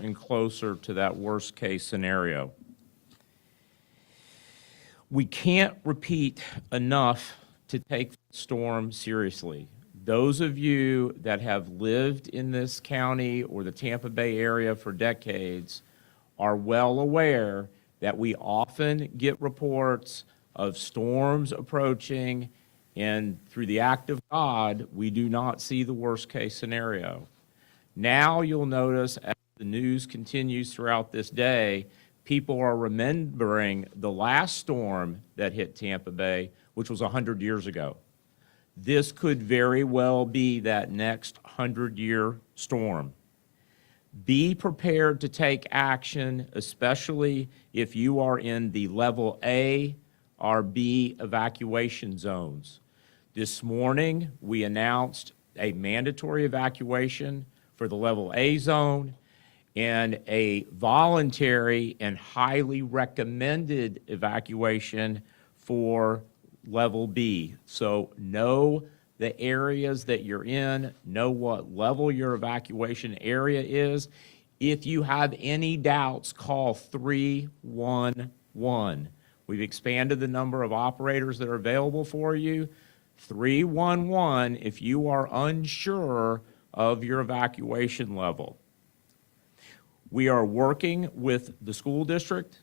and closer to that worst case scenario. We can't repeat enough to take the storm seriously. Those of you that have lived in this county or the Tampa Bay area for decades are well aware that we often get reports of storms approaching, and through the act of God, we do not see the worst case scenario. Now you'll notice as the news continues throughout this day, people are remembering the last storm that hit Tampa Bay, which was 100 years ago. This could very well be that next 100-year storm. Be prepared to take action, especially if you are in the level A or B evacuation zones. This morning, we announced a mandatory evacuation for the level A zone and a voluntary and highly recommended evacuation for level B. So know the areas that you're in, know what level your evacuation area is. If you have any doubts, call 311. We've expanded the number of operators that are available for you. 311 if you are unsure of your evacuation level. We are working with the school district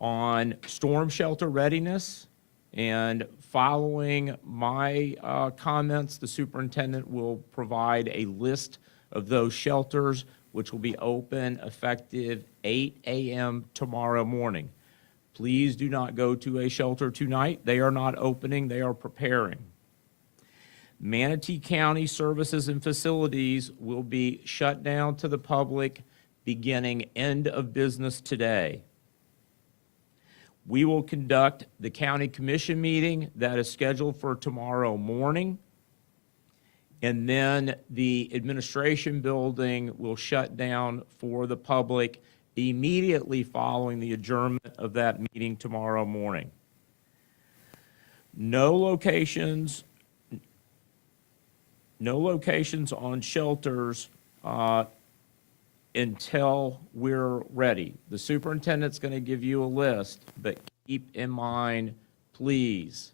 on storm shelter readiness, and following my comments, the superintendent will provide a list of those shelters, which will be open effective 8 a.m. tomorrow morning. Please do not go to a shelter tonight. They are not opening, they are preparing. Manatee County services and facilities will be shut down to the public beginning end of business today. We will conduct the county commission meeting that is scheduled for tomorrow morning, and then the administration building will shut down for the public immediately following the adjournment of that meeting tomorrow morning. No locations on shelters until we're ready. The superintendent's going to give you a list, but keep in mind, please,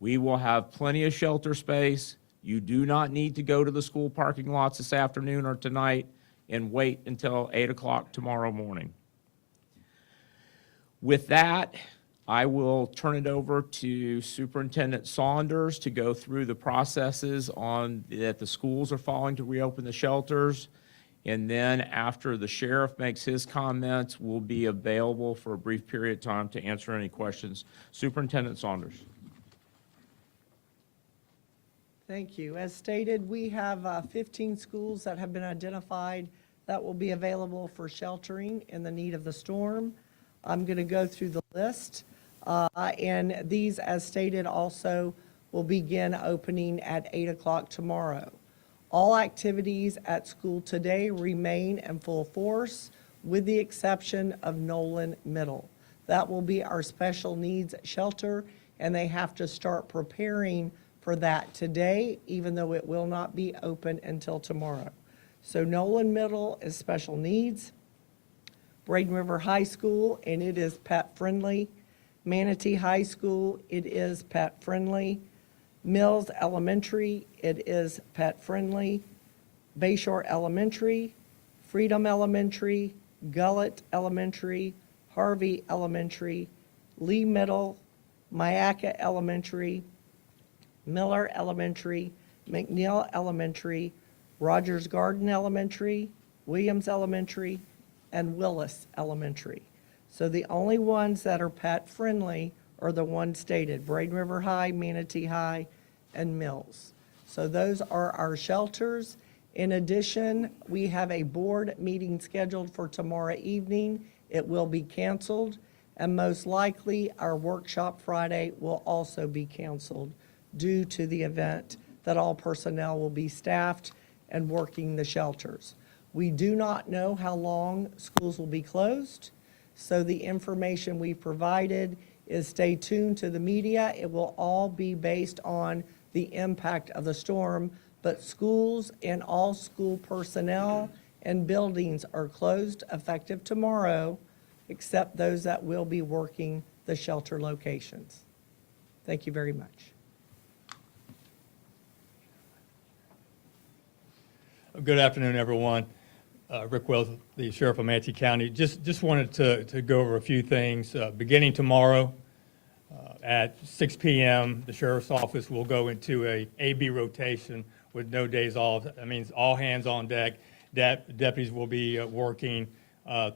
we will have plenty of shelter space. You do not need to go to the school parking lots this afternoon or tonight and wait until 8 o'clock tomorrow morning. With that, I will turn it over to Superintendent Saunders to go through the processes that the schools are following to reopen the shelters. And then after the sheriff makes his comments, we'll be available for a brief period of time to answer any questions. Superintendent Saunders. Thank you. As stated, we have 15 schools that have been identified that will be available for sheltering in the need of the storm. I'm going to go through the list, and these, as stated, also will begin opening at 8 o'clock tomorrow. All activities at school today remain in full force, with the exception of Nolan Middle. That will be our special needs shelter, and they have to start preparing for that today, even though it will not be open until tomorrow. So Nolan Middle is special needs. Braden River High School, and it is pet friendly. Manatee High School, it is pet friendly. Mills Elementary, it is pet friendly. Bayshore Elementary, Freedom Elementary, Gullett Elementary, Harvey Elementary, Lee Middle, Myakka Elementary, Miller Elementary, McNeil Elementary, Rogers Garden Elementary, Williams Elementary, and Willis Elementary. So the only ones that are pet friendly are the ones stated: Braden River High, Manatee High, and Mills. So those are our shelters. In addition, we have a board meeting scheduled for tomorrow evening. It will be canceled, and most likely our workshop Friday will also be canceled due to the event that all personnel will be staffed and working the shelters. We do not know how long schools will be closed, so the information we provided is stay tuned to the media. It will all be based on the impact of the storm, but schools and all school personnel and buildings are closed effective tomorrow, except those that will be working the shelter locations. Thank you very much. Good afternoon, everyone. Rick Wells, the Sheriff of Manatee County. Just wanted to go over a few things. Beginning tomorrow at 6 p.m., the Sheriff's Office will go into a AB rotation with no days off. That means all hands on deck. Deputies will be working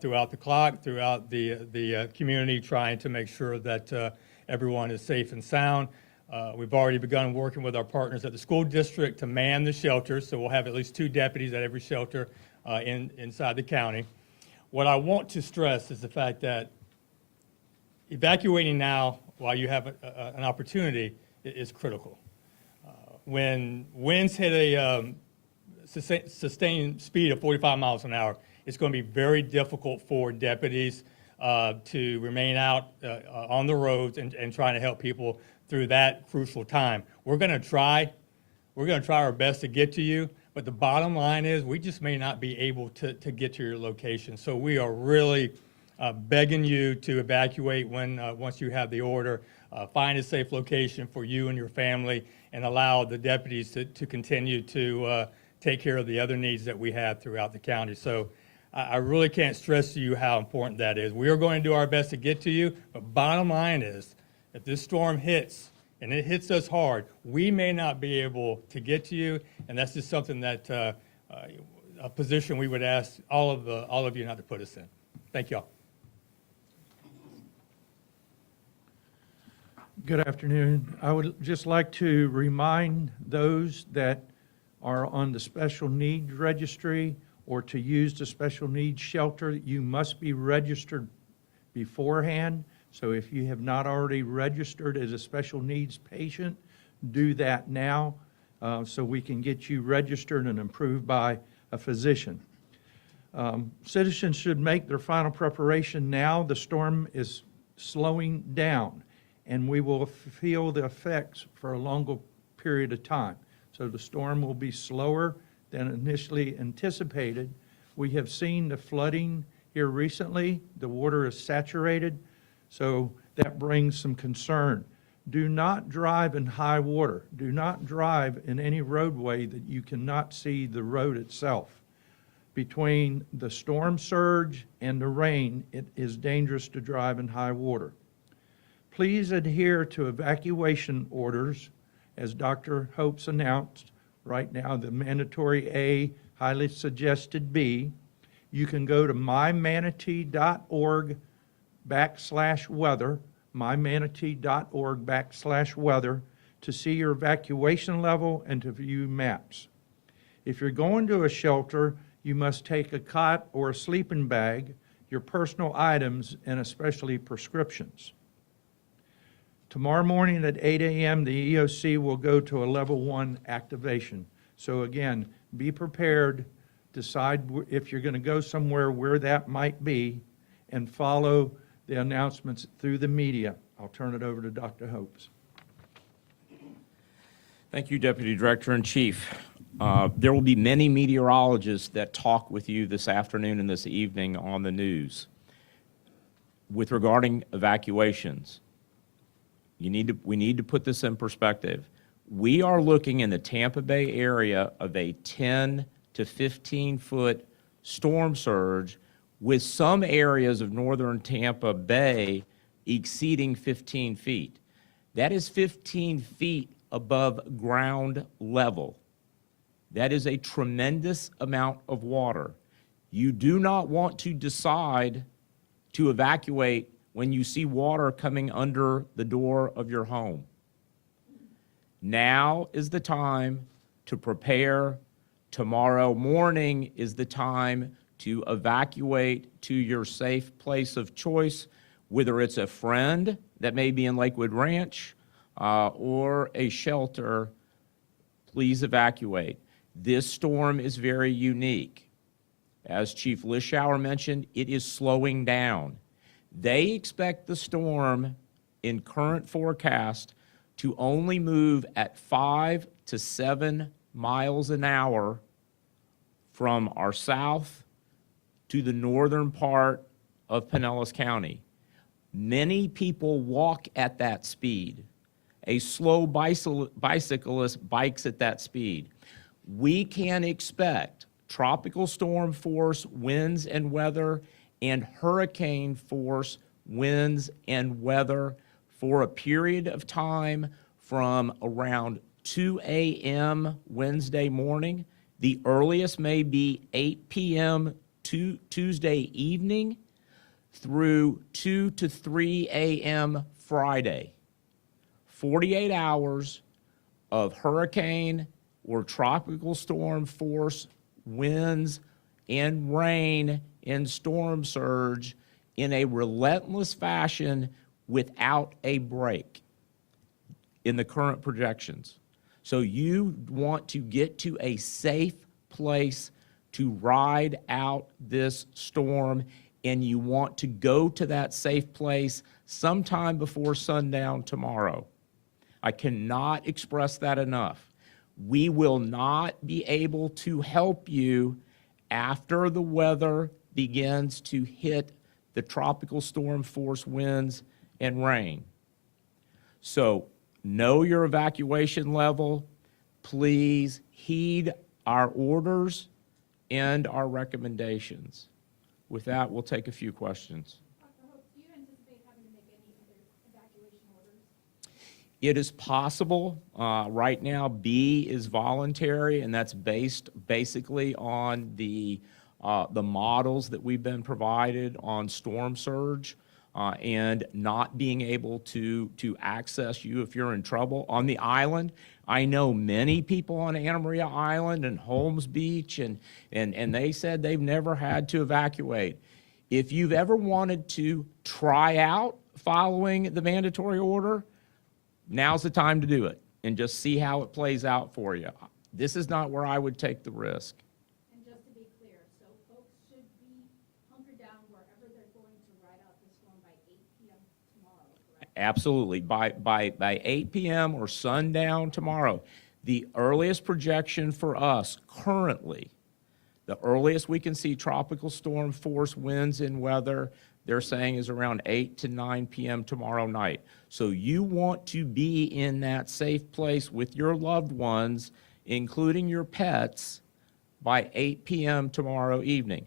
throughout the clock, throughout the community, trying to make sure that everyone is safe and sound. We've already begun working with our partners at the school district to man the shelters, so we'll have at least 2 deputies at every shelter inside the county. What I want to stress is the fact that evacuating now while you have an opportunity is critical. When winds hit a sustained speed of 45 miles an hour, it's going to be very difficult for deputies to remain out on the roads and trying to help people through that crucial time. We're going to try our best to get to you, but the bottom line is we just may not be able to get to your location. So we are really begging you to evacuate once you have the order. Find a safe location for you and your family and allow the deputies to continue to take care of the other needs that we have throughout the county. So I really can't stress to you how important that is. We are going to do our best to get to you, but bottom line is if this storm hits and it hits us hard, we may not be able to get to you, and that's just something that a position we would ask all of you not to put us in. Thank y'all. Good afternoon. I would just like to remind those that are on the special needs registry or to use the special needs shelter, you must be registered beforehand. So if you have not already registered as a special needs patient, do that now so we can get you registered and approved by a physician. Citizens should make their final preparation now. The storm is slowing down, and we will feel the effects for a longer period of time. So the storm will be slower than initially anticipated. We have seen the flooding here recently. The water is saturated, so that brings some concern. Do not drive in high water. Do not drive in any roadway that you cannot see the road itself. Between the storm surge and the rain, it is dangerous to drive in high water. Please adhere to evacuation orders, as Dr. Hopes announced. Right now, the mandatory A, highly suggested B. You can go to mymanatee.org/weather, mymanatee.org/weather, to see your evacuation level and to view maps. If you're going to a shelter, you must take a cot or a sleeping bag, your personal items, and especially prescriptions. Tomorrow morning at 8 a.m., the EOC will go to a level 1 activation. So again, be prepared, decide if you're going to go somewhere where that might be, and follow the announcements through the media. I'll turn it over to Dr. Hopes. Thank you, Deputy Director and Chief. There will be many meteorologists that talk with you this afternoon and this evening on the news regarding evacuations. We need to put this in perspective. We are looking in the Tampa Bay area of a 10 to 15 foot storm surge, with some areas of northern Tampa Bay exceeding 15 feet. That is 15 feet above ground level. That is a tremendous amount of water. You do not want to decide to evacuate when you see water coming under the door of your home. Now is the time to prepare. Tomorrow morning is the time to evacuate to your safe place of choice, whether it's a friend that may be in Lakewood Ranch or a shelter. Please evacuate. This storm is very unique. As Chief Lischauer mentioned, it is slowing down. They expect the storm in current forecast to only move at 5 to 7 miles an hour from our south to the northern part of Pinellas County. Many people walk at that speed. A slow bicyclist bikes at that speed. We can expect tropical storm force winds and weather and hurricane force winds and weather for a period of time from around 2 a.m. Wednesday morning. The earliest may be 8 p.m. Tuesday evening through 2 to 3 a.m. Friday. 48 hours of hurricane or tropical storm force winds and rain and storm surge in a relentless fashion without a break in the current projections. So you want to get to a safe place to ride out this storm, and you want to go to that safe place sometime before sundown tomorrow. I cannot express that enough. We will not be able to help you after the weather begins to hit the tropical storm force winds and rain. So know your evacuation level. Please heed our orders and our recommendations. With that, we'll take a few questions. Do you anticipate having to make any other evacuation orders? It is possible. Right now, B is voluntary, and that's based basically on the models that we've been provided on storm surge and not being able to access you if you're in trouble. On the island, I know many people on Anna Maria Island and Holmes Beach, and they said they've never had to evacuate. If you've ever wanted to try out following the mandatory order, now's the time to do it and just see how it plays out for you. This is not where I would take the risk. And just to be clear, so folks should be hunkered down wherever they're going to ride out this storm by 8 p.m. tomorrow, correct? Absolutely. By 8 p.m. or sundown tomorrow. The earliest projection for us currently, the earliest we can see tropical storm force winds and weather, they're saying is around 8 to 9 p.m. tomorrow night. So you want to be in that safe place with your loved ones, including your pets, by 8 p.m. tomorrow evening.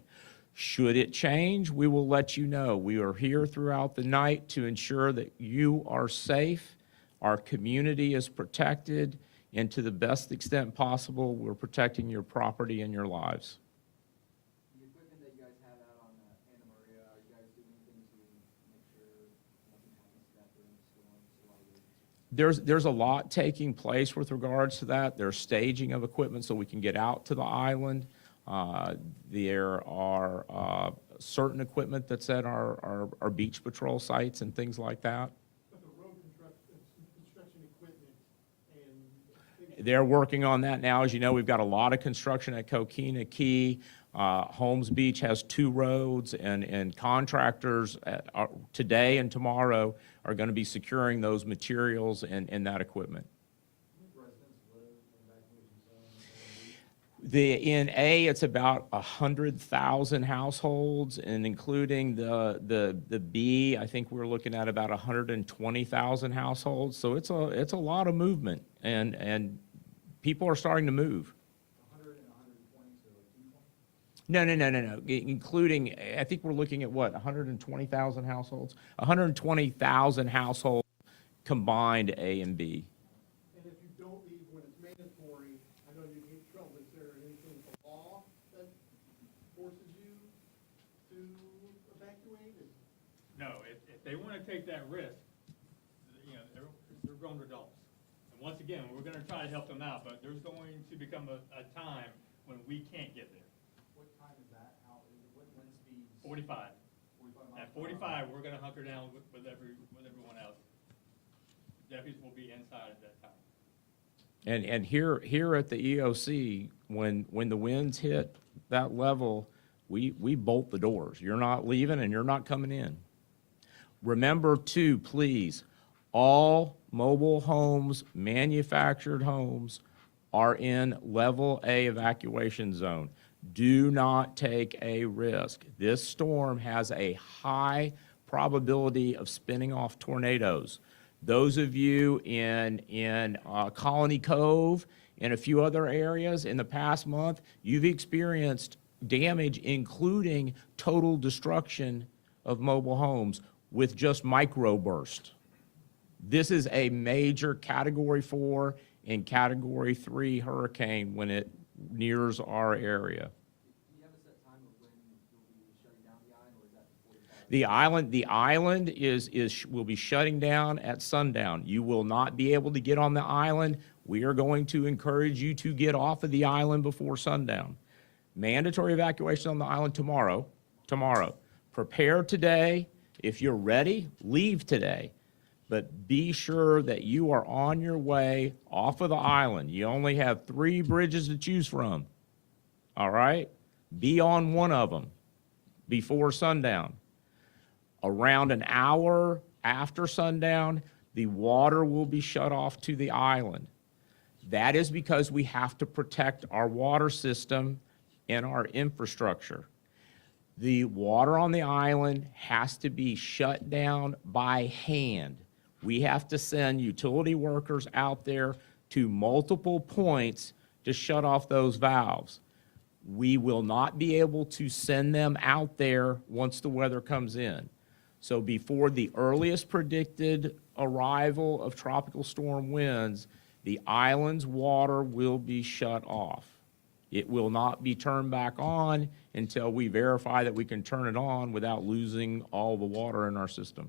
Should it change, we will let you know. We are here throughout the night to ensure that you are safe, our community is protected, and to the best extent possible, we're protecting your property and your lives. The equipment that you guys have out on Anna Maria, are you guys doing anything to make sure nothing happens to that during the storm? There's a lot taking place with regards to that. There's staging of equipment so we can get out to the island. There are certain equipment that's at our beach patrol sites and things like that. But the road construction equipment and They're working on that now. As you know, we've got a lot of construction at Coquina Key. Holmes Beach has 2 roads, and contractors today and tomorrow are going to be securing those materials and that equipment. In A, it's about 100,000 households, and including the B, I think we're looking at about 120,000 households. So it's a lot of movement, and people are starting to move. 100 and 120, so 220? No. Including, I think we're looking at what, 120,000 households? 120,000 households combined A and B. if you don't leave when it's mandatory, I know you get in trouble. Is there anything in the law that forces you to evacuate? No, if they want to take that risk, you know, they're grown adults. And once again, we're going to try to help them out, but there's going to become a time when we can't get there. What time is that? What wind speeds? 45. 45 miles At per 45, hour. we're going to hunker down with everyone else. Deputies will be inside at that time. And here at the EOC, when the winds hit that level, we bolt the doors. You're not leaving and you're not coming in. Remember too, please, all mobile homes, manufactured homes are in level A evacuation zone. Do not take a risk. This storm has a high probability of spinning off tornadoes. Those of you in Colony Cove and a few other areas in the past month, you've experienced damage, including total destruction of mobile homes with just microburst. This is a major Category 4 and Category 3 hurricane when it nears our area. Do you have a set time of when you'll be shutting down the island, or is that 45? The island will be shutting down at sundown. You will not be able to get on the island. We are going to encourage you to get off of the island before sundown. Mandatory evacuation on the island tomorrow. Prepare today. If you're ready, leave today. But be sure that you are on your way off of the island. You only have 3 bridges to choose from. All right? Be on one of them before sundown. Around an hour after sundown, the water will be shut off to the island. That is because we have to protect our water system and our infrastructure. The water on the island has to be shut down by hand. We have to send utility workers out there to multiple points to shut off those valves. We will not be able to send them out there once the weather comes in. So before the earliest predicted arrival of tropical storm winds, the island's water will be shut off. It will not be turned back on until we verify that we can turn it on without losing all the water in our system.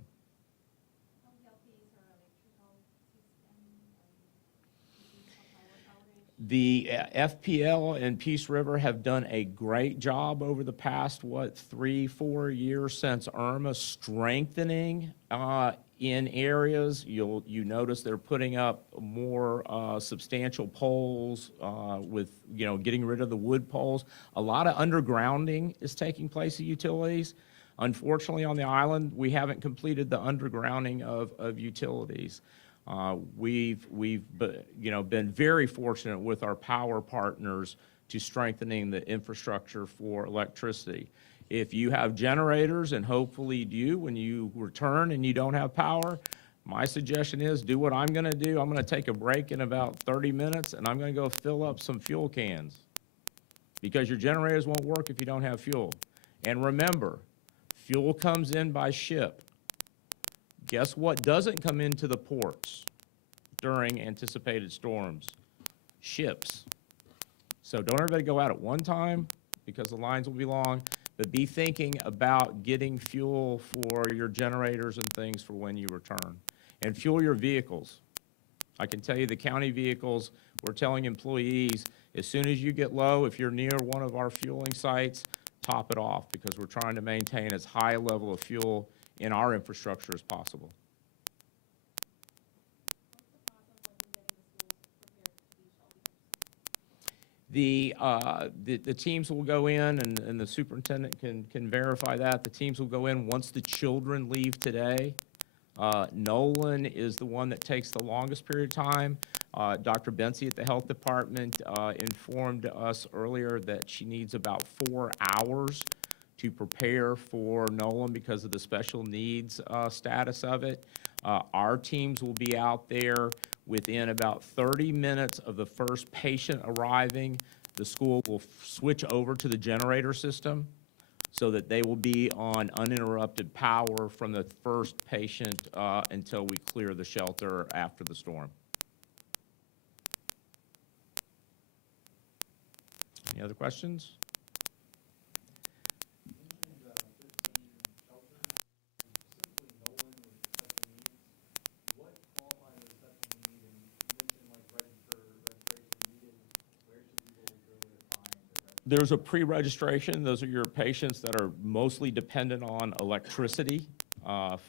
The FPL and Peace River have done a great job over the past, 3-4 years since Irma, strengthening in areas. You notice they're putting up more substantial poles with, getting rid of the wood poles. A lot of undergrounding is taking place at utilities. Unfortunately, on the island, we haven't completed the undergrounding of utilities. We've been very fortunate with our power partners to strengthening the infrastructure for electricity. If you have generators, and hopefully you do when you return and you don't have power, my suggestion is do what I'm gonna do. I'm gonna take a break in about 30 minutes and I'm gonna go fill up some fuel cans, because your generators won't work if you don't have fuel. And remember, fuel comes in by ship. Guess what doesn't come into the ports during anticipated storms? Ships. So don't everybody go out at one time, because the lines will be long, but be thinking about getting fuel for your generators and things for when you return. And fuel your vehicles. I can tell you the county vehicles, we're telling employees, as soon as you get low, if you're near one of our fueling sites, top it off, because we're trying to maintain as high a level of fuel in our infrastructure as possible. The teams will go in, and the superintendent can verify that. The teams will go in once the children leave today. Nolan is the one that takes the longest period of time. Dr. Bensey at the health department informed us earlier that she needs about 4 hours to prepare for Nolan because of the special needs status of it. Our teams will be out there within about 30 minutes of the first patient arriving. The school will switch over to the generator system so that they will be on uninterrupted power from the first patient until we clear the shelter after the storm. Any other questions? There's a pre-registration. Those are your patients that are mostly dependent on electricity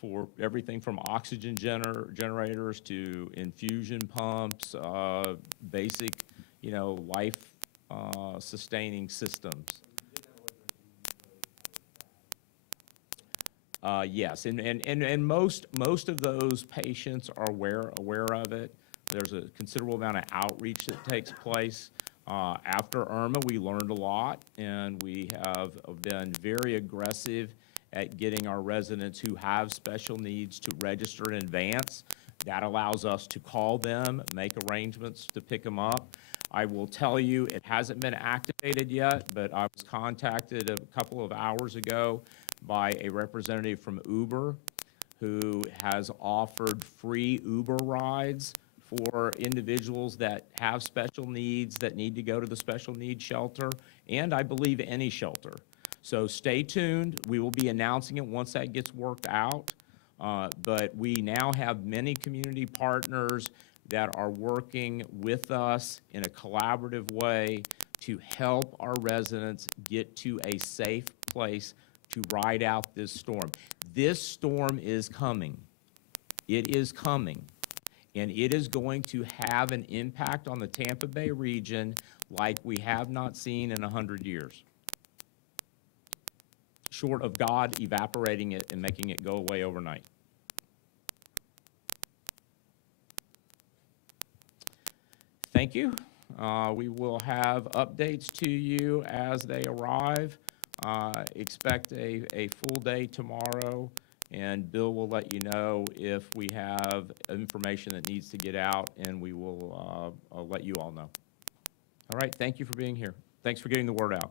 for everything from oxygen generators to infusion pumps, basic, life sustaining systems. Yes, and most of those patients are aware of it. There's a considerable amount of outreach that takes place. After Irma, we learned a lot, and we have been very aggressive at getting our residents who have special needs to register in advance. That allows us to call them, make arrangements to pick them up. I will tell you, it hasn't been activated yet, but I was contacted a couple of hours ago by a representative from Uber who has offered free Uber rides for individuals that have special needs, that need to go to the special needs shelter, and I believe any shelter. So stay tuned. We will be announcing it once that gets worked out. But we now have many community partners that are working with us in a collaborative way to help our residents get to a safe place to ride out this storm. This storm is coming. It is coming. And it is going to have an impact on the Tampa Bay region like we have not seen in 100 years. Short of God evaporating it and making it go away overnight. Thank you. We will have updates to you as they arrive. Expect a full day tomorrow, and Bill will let you know if we have information that needs to get out, and we will let you all know. All right, thank you for being here. Thanks for getting the word out.